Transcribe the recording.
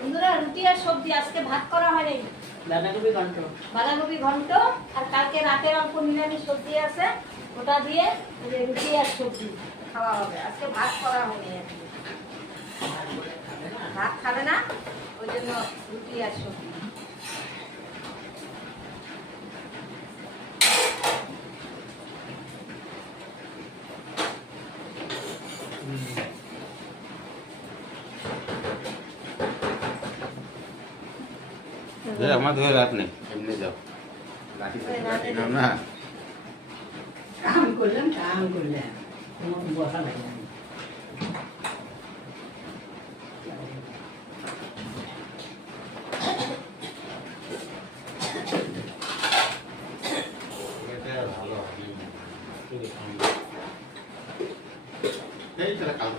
বন্ধুরা রুটি আর সবজি আজকে ভাত করা হয়নি, বাঁধাকপি ঘন্ট আর কালকে রাতের অল্প নিরামিষ সবজি আছে, ওটা দিয়ে রুটি আর সবজি খাওয়া হবে। আজকে ভাত করা হয়নি, ভাত খাবে না, ওই জন্য রুটি আর সবজি। আমার ধরে রাত নেই, এমনি যাও লাঠি না কাম করলেন বসা লাগে না। ভালো এই তাহলে কাল